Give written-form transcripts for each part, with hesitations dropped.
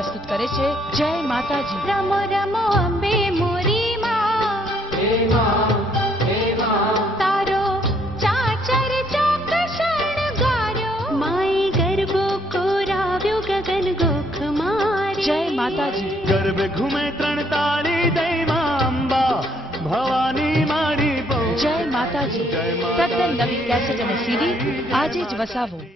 પ્રસ્તુત કરે છે જય માતાજી. રમો રમો અંબે મોરી માં, તારો ચાચર ચોક શણગાર્યો, માએ ગરબો કોરાવ્યો ગગન ગોખ મારી. જય માતાજી. ગરબે ઘૂમે ત્રણ તાળી દઈ માં અંબા ભવાની મારી બહુ. જય માતાજી. તદ્દન નવી કેસેટ અને સીડી આજે જ વસાવો.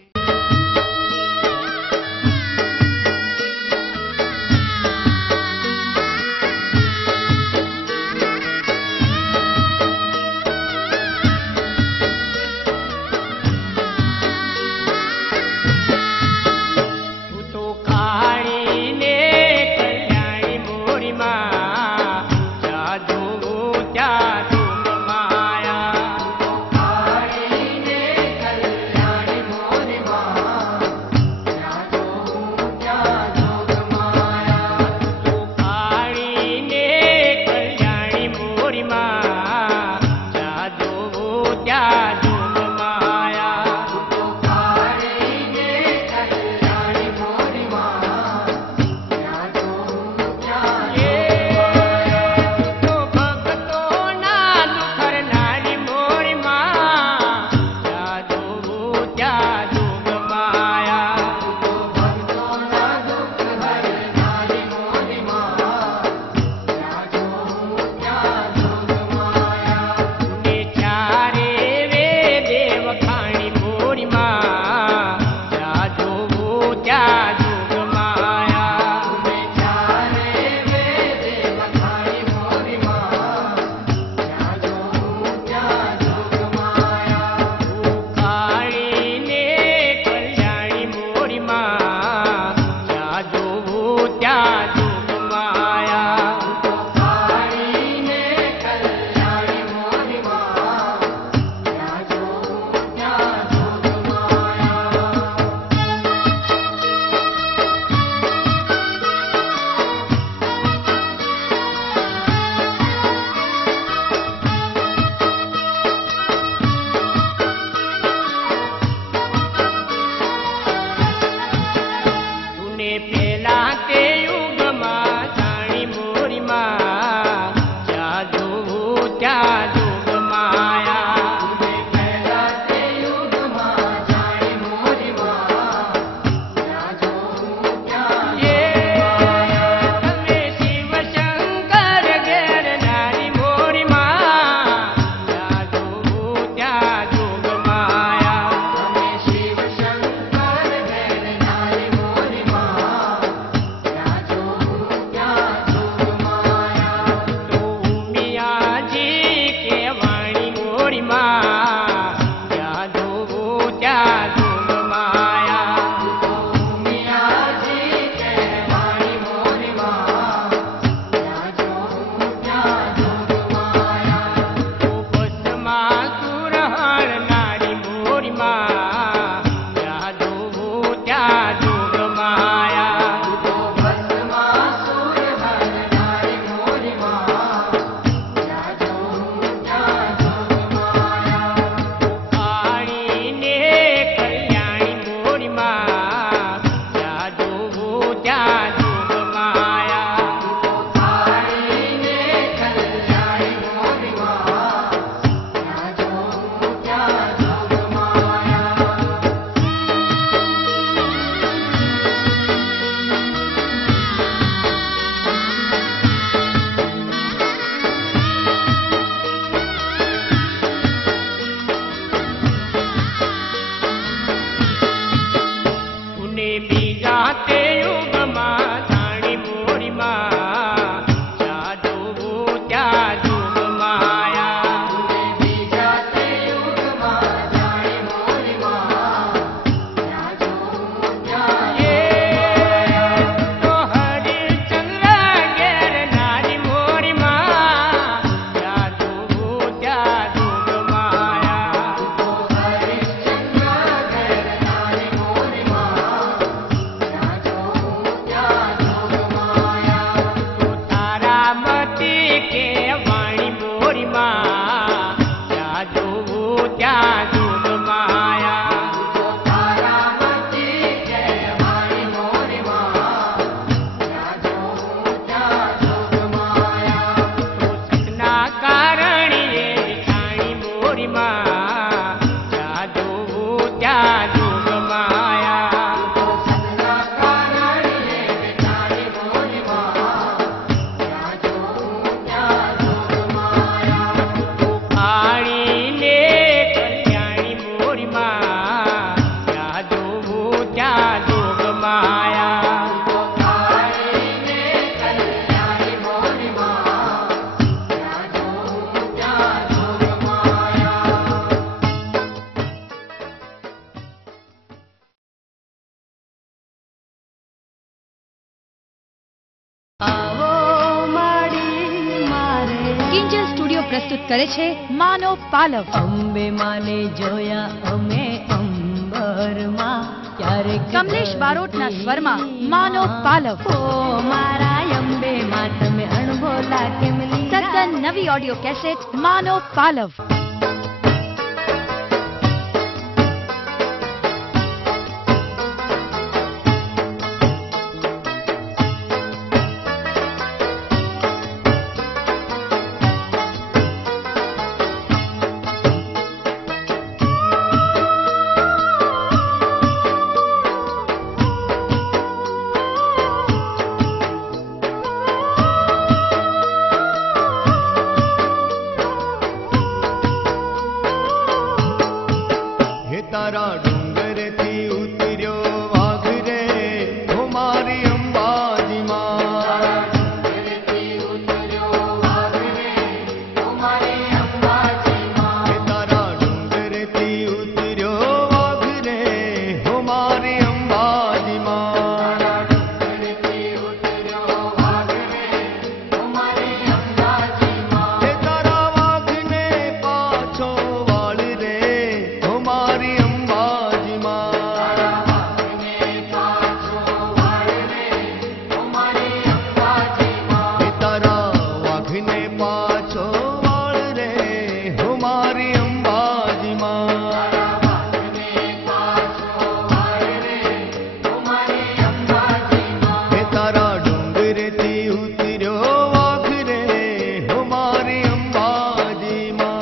પ્રસ્તુત કરે છે માનો પાલવ. અંબે માને જોયા અમે અંબરમાં, ક્યારેક કમલેશ બારોટના સ્વરમાં માનો પાલવ. ઓ મારા અંબે માં તમે અણબોલા કેમ લીધા? તદ્દન નવી ઓડિયો કેસેટ માનો પાલવ. તારા ડુંગરથી ઉતર્યો વાઘ રે, હો મારી અંબાજી માં. તારા ડુંગરથી ઉતર્યો વાઘ રે, હો મારી અંબાજી માં. તારા વાઘને પાછો વાળ રે, હો મારી અંબાજી માં. તારા વાઘને પાછો વાળ રે, હો મારી અંબાજી માં. તારા ડુંગરથી ઉતર્યો વાઘ રે, હો મારી અંબાજી માં.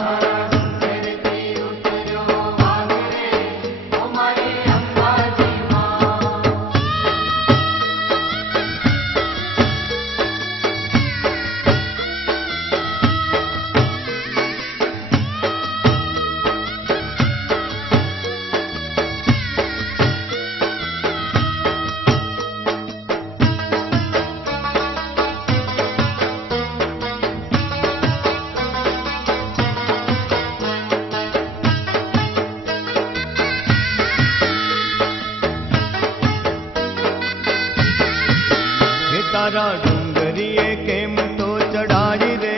તારા ડુંગરીએ કેમ તો ચડાઈ રે,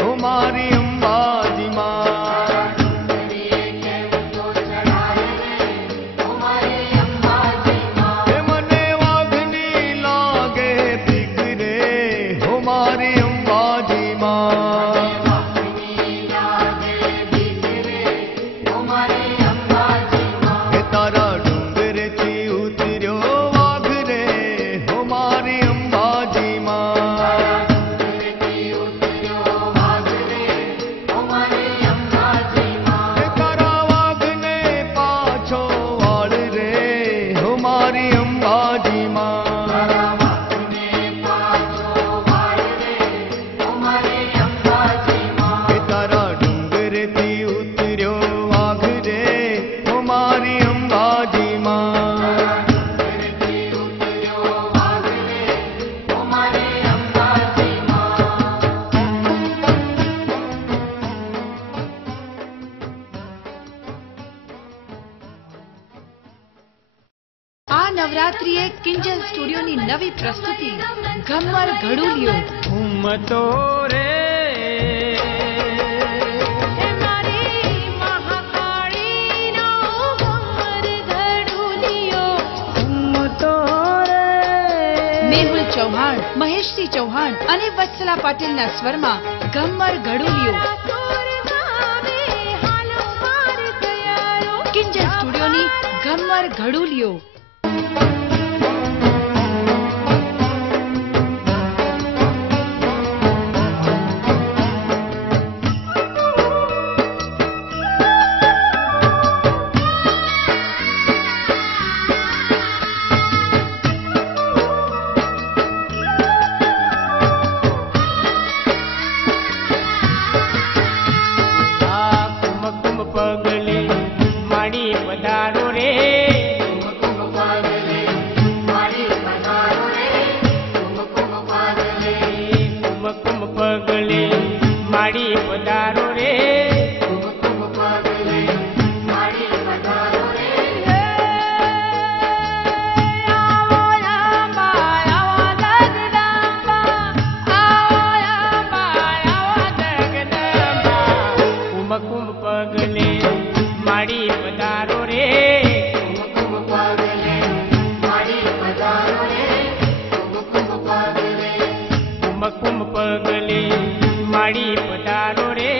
હો મારી અંબાજી માં. મને વાઘની લાગે બીક રે, હો મારી અંબાજી માં. તારા ડુંગરથી ઉતર્યો વાઘ રે, હો મારી અંબાજી માં. તારા વાઘને પાછો વાળ રે, હો મારી અંબાજી માં. તારા ડુંગરથી ઉતર્યો વાઘ રે, હો મારી અંબાજી માં. આ નવરાત્રિએ કિંજલ સ્ટુડિયોની નવી પ્રસ્તુતિ ઘમ્મર ઘડુલિયો. ઘૂમતો રે મેહુલ ચૌહાણ, મહેશસિંહ ચૌહાણ અને વત્સલા પાટીલના સ્વરમાં ઘમ્મર ઘડુલિયો. કિંજલ સ્ટુડિયોની ઘમ્મર ઘડુલિયો. પગલે માડી પધારો રે, माड़ी पधारो रे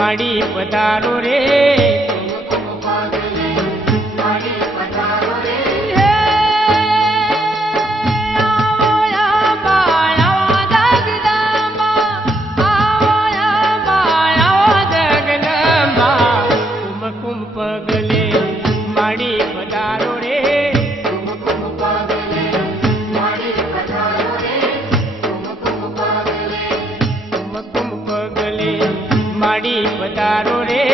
माड़ी पधारो रे माड़ी पधारो रे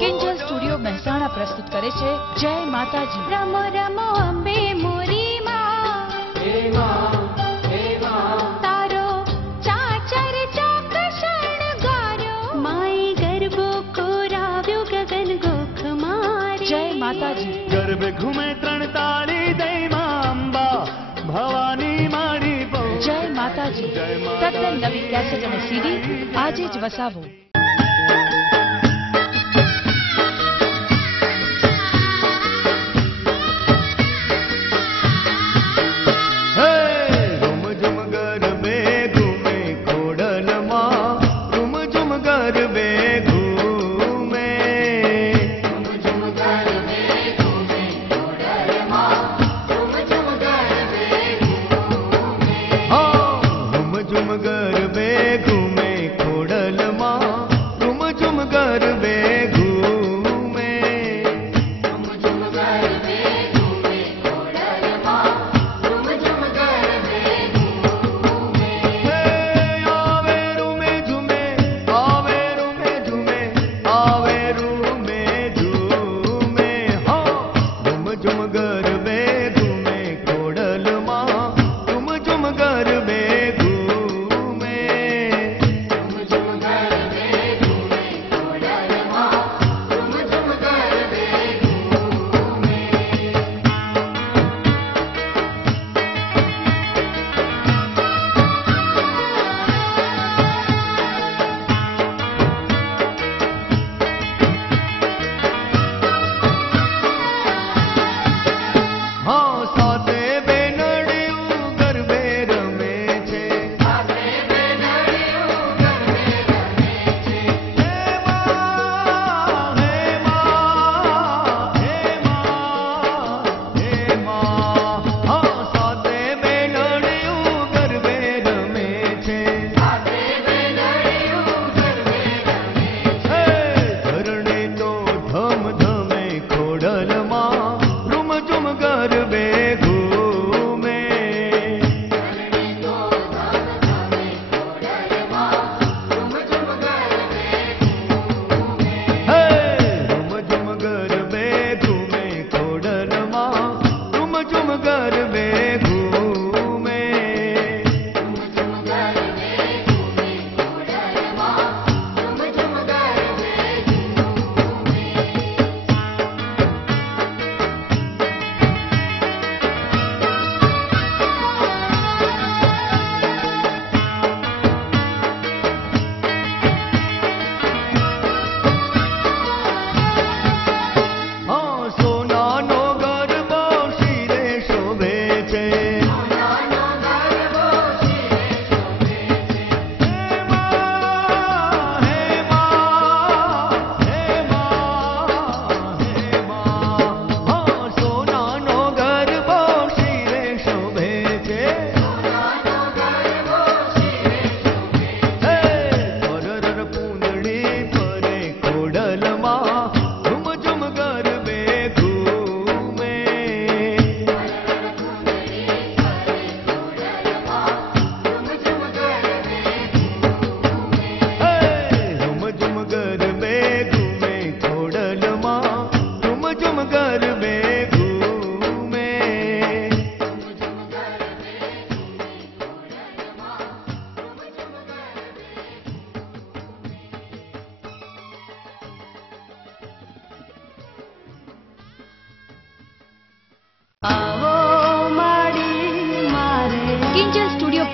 કિંજલ સ્ટુડિયો મહેસાણા પ્રસ્તુત કરે છે જય માતાજી. રમો રમો અંબે મોરી માં તારો ચાચર ચોક શણગાર્યો માઈ ગરબો કોરાવ્યો ગગન ગોખ મારી. જય માતાજી. ગરબે ઘૂમે ત્રણ તાળી દઈ માં અંબા ભવાની મારી બહુ. જય માતાજી. જય માતાજી. તદ્દન નવી કેસેટ અને સીડી આજે જ વસાવો.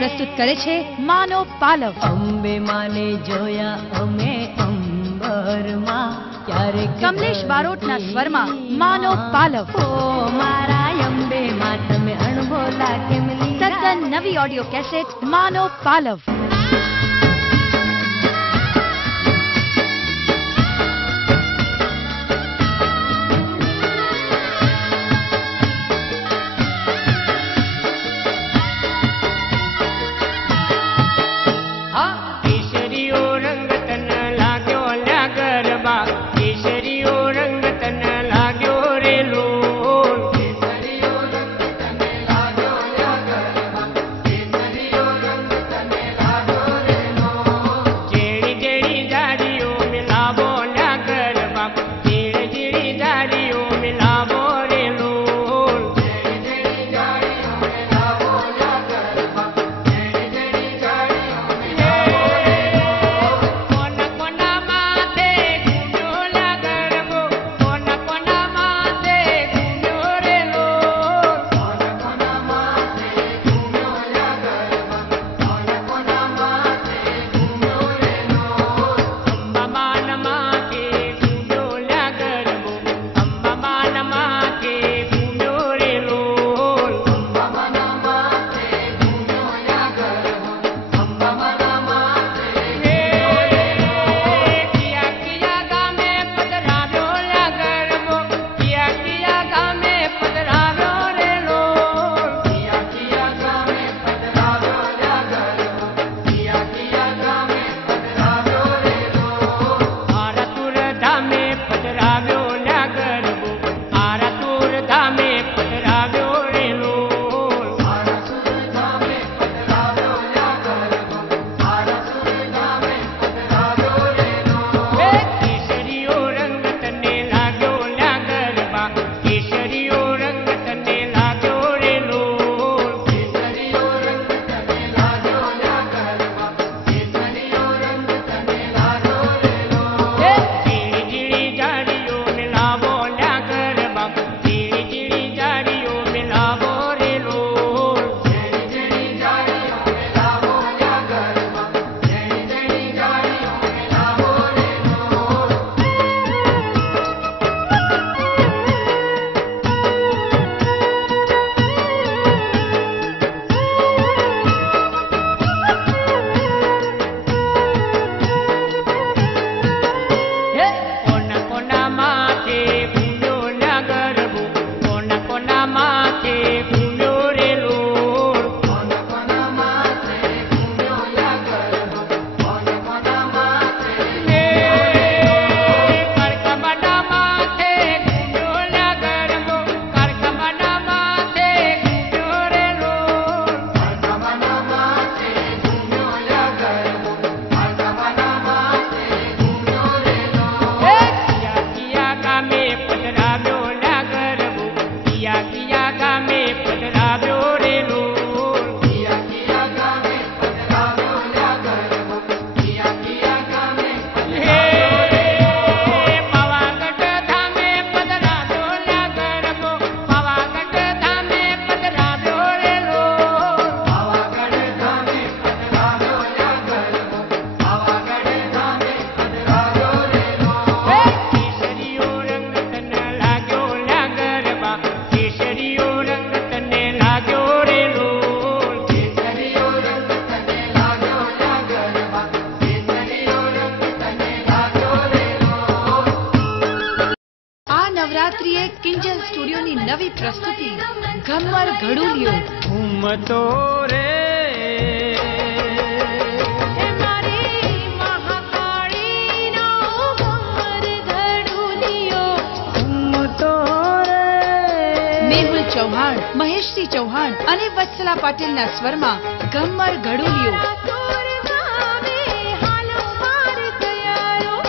પ્રસ્તુત કરે છે માનો પાલવ. અંબે માને જોયા અમે અંબરમાં ક્યારેક કમલેશ બારોટના સ્વરમાં માનો પાલવ. ઓ મારા અંબે માં તમે અણભોલા કેમ લીધા? તદ્દન નવી ઓડિયો કેસેટ માનો પાલવ. કેસરીઓ રંગ તન લાગ્યો લ્યા ગરબા, કેસરીઓ રંગ તન લાગ્યો રે લોલ. કેસરીઓ રંગ તને લાગ્યો લ્યા ગરબા, કેસરીઓ રંગ તને લાગ્યો રે લોલ. જેડી જેડી જાડીઓ મિલાવો લ્યા ગરબા, જેડી જેડી જાડીઓ મિલાવો રે લોલ. જેડી જેડી જાડીઓ મિલાવો લ્યા ગરબા, જેડી જેડી જાડીઓ કોના કોના માથે ઘૂમ્યો લા ગરબો, કોના કોના માથે ઘૂમ્યો રે લોલ. કોના કોના માથે ઘૂમ્યો લા ગરબા, કોના કોના માથે ઘૂમ્યો રે લોલ. અંબા માન માથે ઘૂમ્યો લા ગરબો, અંબા માન માથે ઘૂમ્યો રે લોલ. અંબા માન માથે ઘૂમ્યો લા ગરબો, અંબા માન માથે કિયા કિયા ગામે પધરાવ્યો લ્યા ગરબો, કિયા કિયા ગામે પધરાવ્યો રે લોલ. કિયા કિયા ગામે પધરાવ્યો લ્યા ગરબો, કિયા કિયા ગામે પધરાવ્યો રે લોલ. આરતુર ધામે પધરાવ્યો લ્યા ગરબો, આરતુર ધામે પધરાવ્યો રે લોલ. આરતુર ધામે પધરાવ્યો લ્યા ગરબો, આરતુર ધામે પધરાવ્યો રે લોલ. કેસરીઓ રંગ તને લાગ્યો લ્યા ગરબા, કેસરીઓ રંગ તને લાગ્યો રે લોલ. કેસરીઓ રંગ તને લાગ્યો લ્યા ગરબા, કેસરીઓ રંગ તને લાગ્યો રે લોલ. જીડી જીડી જાડીઓ મિલાવો લ્યા ગરબા, જીડી જીડી જાડીઓ મિલાવો રે લોલ. જીડી જીડી જાડીઓ મિલાવો લ્યા ગરબા, જીડી જીડી જાડીઓ મિલાવો રે લોલ. કોના કોના માથે ઘૂમ્યો લ્યા ગરબો, કોના કોના માથે ઘૂમ્યો રે લોલ. કોના કોના માથે ઘૂમ્યો લ્યા ગરબો, કોના કોના માથે કરકમના માથે ઘૂમ્યો લ્યા ગરબો, કરકમના માથે ઘૂમ્યો રે લોલ. કરકમના માથે ઘૂમ્યો લ્યા ગરબો, કરકમના માથે ઘૂમ્યો રે લોલ. કિયા કિયા ગામે પધરાવ્યો લ્યા ગરબો, કિયા કિયા ગામે પધરાવ્યો રે લોલ. કિયા કિયા ગામે પધરાવ્યો લ્યા ગરબો, કિયા કિયા ગામે પાવાગઢ ધામે પધરાવ્યો લ્યા ગરબો, પાવાગઢ ધામે પધરાવ્યો રે લોલ. પાવાગઢ ધામે પધરાવ્યો લ્યા ગરબો, પાવાગઢ ધામે પધરાવ્યો રે લોલ. કેસરીઓ રંગ તને લાગ્યો લ્યા ગરબા, કેસરીઓ રંગ તને લાગ્યો રે લોલ. કેસરીઓ રંગ તને લાગ્યો લ્યા ગરબા, કેસરીઓ રંગ તને લાગ્યો રે લોલ. આ નવરાત્રિએ કિંજલ સ્ટુડિયોની નવી પ્રસ્તુતિ ઘમ્મર ઘડુલિયો. ઘૂમતો રે મેહુલ ચૌહાણ, મહેશસિંહ ચૌહાણ અને વત્સલા પાટીલના સ્વરમાં ઘમ્મર ઘડુલિયો.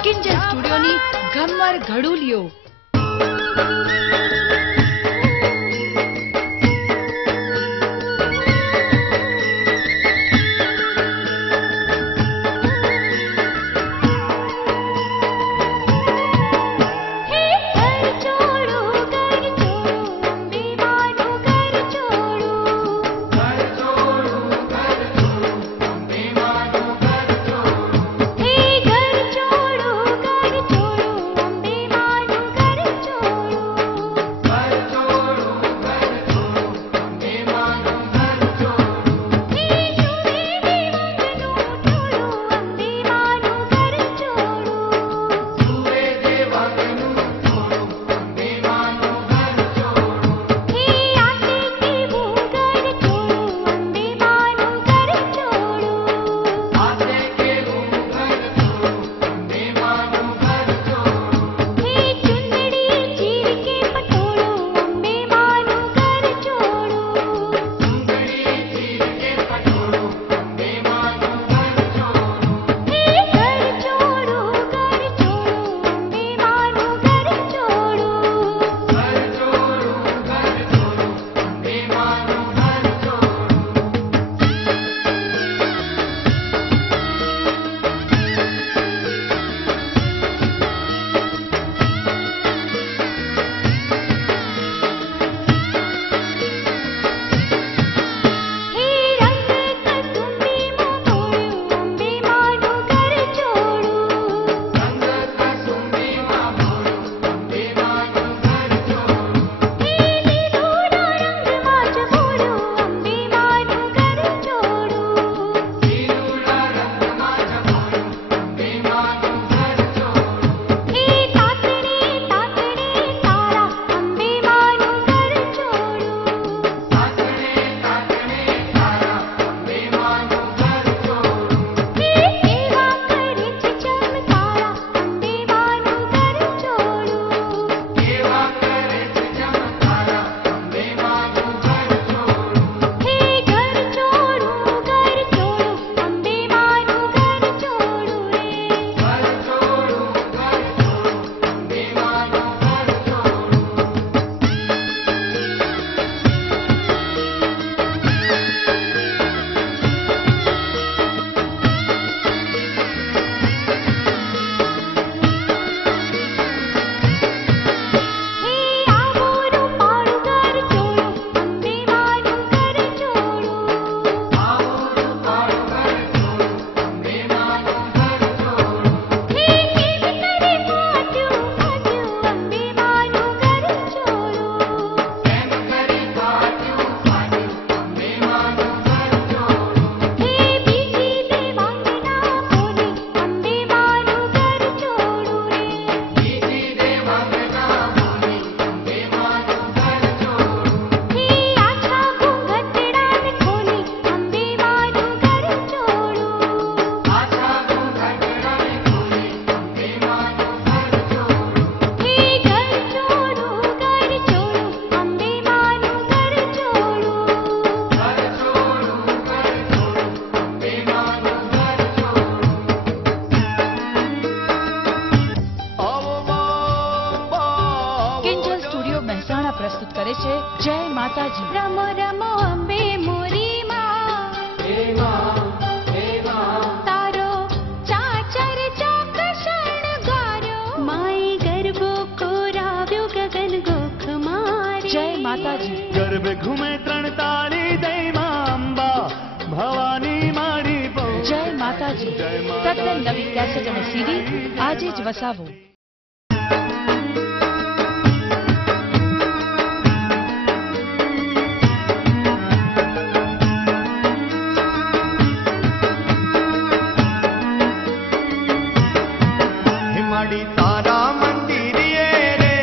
કિંજલ સ્ટુડિયોની ઘમ્મર ઘડુલિયો. કરે છે જય માતાજી. રમો રમો અંબે મોરી માં, તારો ચાચર ચોક શણગાર્યો, માઈ ગરબો કોરાવ્યો ગગન ગોખ મારી. જય માતાજી. ગરબે ઘૂમે ત્રણ તાળી દઈ માં અંબા ભવાની મારી બહુ. જય માતાજી. જય માતા. તદ્દન નવી કેસેટ અને સીડી આજે જ વસાવો. हिमाड़ी तारा मंदिरिये रे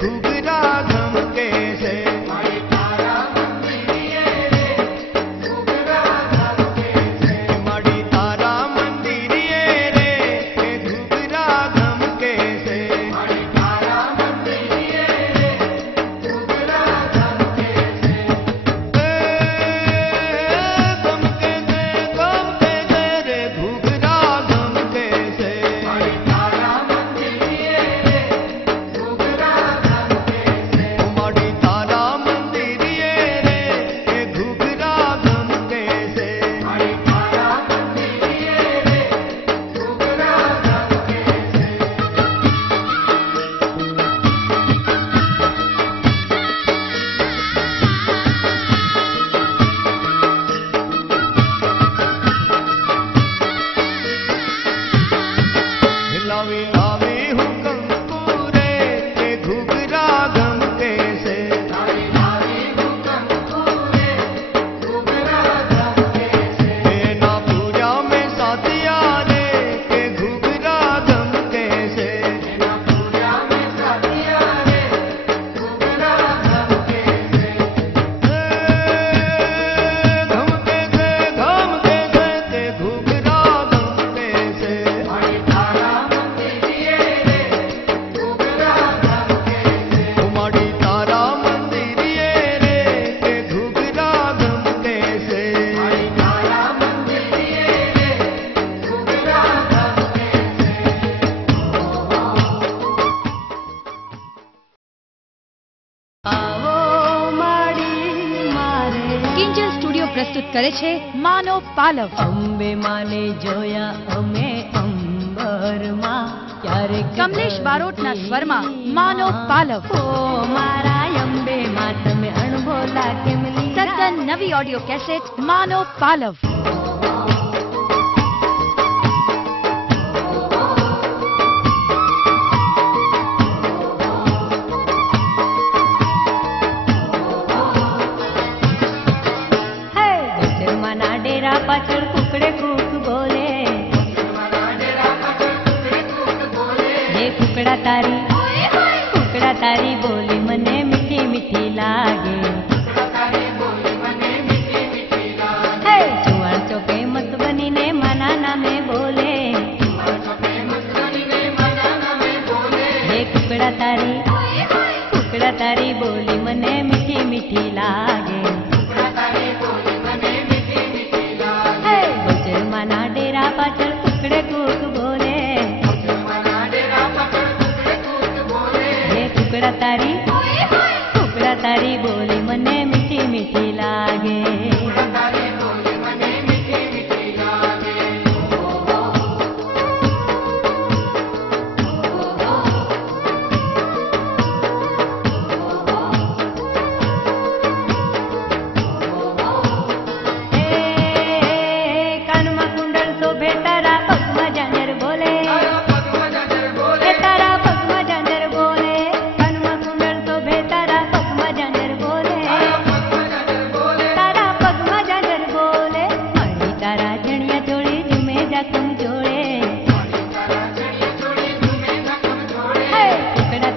घुघरा घमके से. हिमाड़ी तारा मंदिरिये रे घुघरा घमके से. हिमाड़ी तारा मंदिरिये रे घुघरा घमके से. हिमाड़ी तारा मंदिरिये रे घुघरा घमके से. घमके से रे घुघरा घमके से. हिमाड़ी तारा मंदिरिये रे घुघरा घमके से. हिमाड़ी तारा मंदिरिये रे घुघरा घमके से. हिमाड़ी तारा मंदिरिये रे घुघरा घमके से. हिलावी लावी हुक्म पूरे के घुघरा घमके से. हिलावी लावी हुक्म पूरे घुघरा घमके से. ना पूजा में साथिया रे के घुघरा घमके से. ना पूजा में साथिया रे घुघरा घमके से. घमके से के घुघरा घमके से. हिमाड़ी तारा मंदिरिये रे घुघरा घमके से. हिमाड़ी तारा मंदिरिये रे घुघरा घमके से. हिमाड़ी तारा मंदिरिये रे घुघरा घमके से. આવો માડી મારે, કિંજલ સ્ટુડિયો પ્રસ્તુત કરે છે માનો પાલવ. અંબે માને જોયા અમે અંબરમાં, ક્યારેક કમલેશ બારોટના સ્વરમાં માનો પાલવ. ઓ મારા અંબે માં તમે અણબોલા કેમ લીધા? તદ્દન નવી ઓડિયો કેસેટ માનો પાલવ. હે ગોચરમાંના ડેરા પાછળ કુકડે કૂક બોલે, હે કુકડા તારી બોલી મને મીઠી મીઠી લાગે. હે ચુવાણ ચોકે મત બનીને માના નામે બોલે, હે કુકડા તારી બોલી મને મીઠી મીઠી લાગે. હે ગોચરમાંના ડેરા પાછળ કુકડે કૂક બોલે, હે કુકડા તારી બોલી મને મીઠી મીઠી લાગે. કાનમાં કુંડળ શોભે તારા પગમાં ઝાંઝર બોલે, તારા પગમાં ઝાંઝર બોલે. કાનમાં કુંડળ શોભે તારા પગમાં ઝાંઝર બોલે, તારા પગમાં ઝાંઝર બોલે. મારી તારા જણિયા જોડે ઝૂમે જાખમ જોડે, હે કુકડા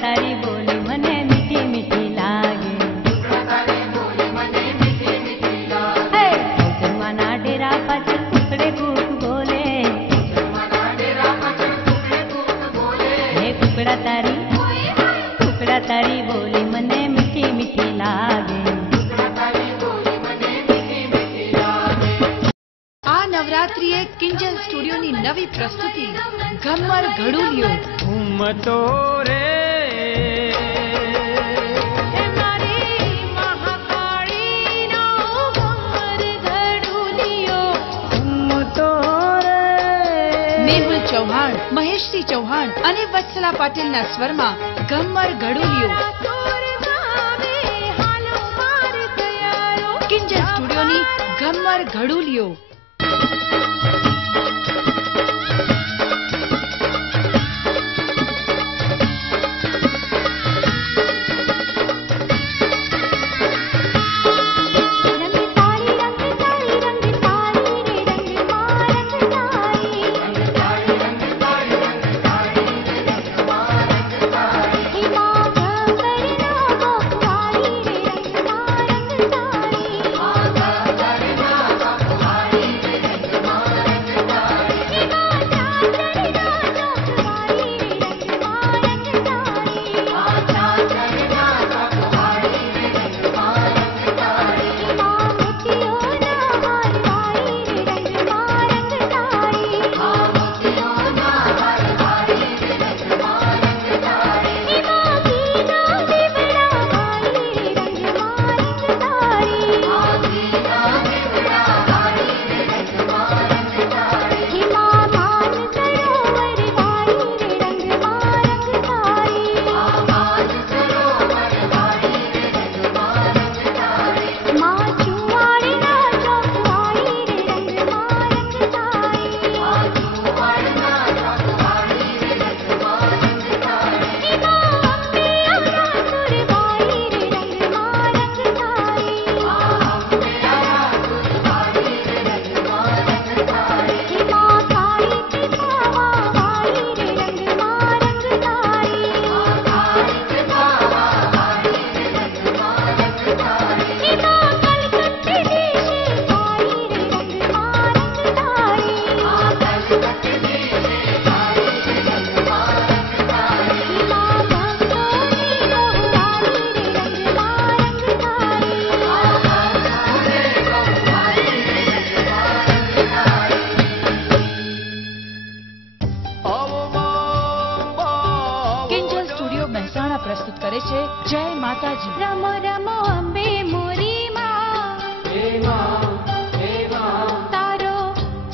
તારી બોલી મને મીઠી મીઠી લાગે. હે ગોચરમાંના ડેરા પાછળ કુકડે કૂક બોલે, હે કુકડા તારી બોલી મને મીઠી મીઠી લાગે. આ નવરાત્રિએ કિંજલ સ્ટુડિયોની નવી પ્રસ્તુતિ ઘમર ઘડુલિયો. घूमतो रे ચૌહાણ, મહેશસિંહ ચૌહાણ અને વત્સલા પાટીલના સ્વરમાં ગમ્મર ઘડુલિયો કિંજલ સ્ટુડિયોની ગમ્મર ઘડુલિયો. પ્રસ્તુત કરે છે જય માતાજી. રમો રમો અંબે મોરી માં, તારો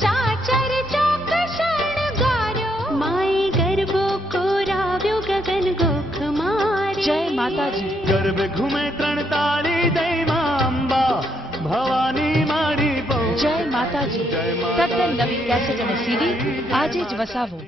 ચાચર ચોક શણગાર્યો, માએ ગરબો કોરાવ્યો ગગન ગોખ મારી. જય માતાજી. ગરબે ઘૂમે 3 તાળી દઈ માં અંબા ભવાની મારી બહુ. જય માતાજી. તદ્દન નવી કેસેટ અને સીડી આજે જ વસાવો.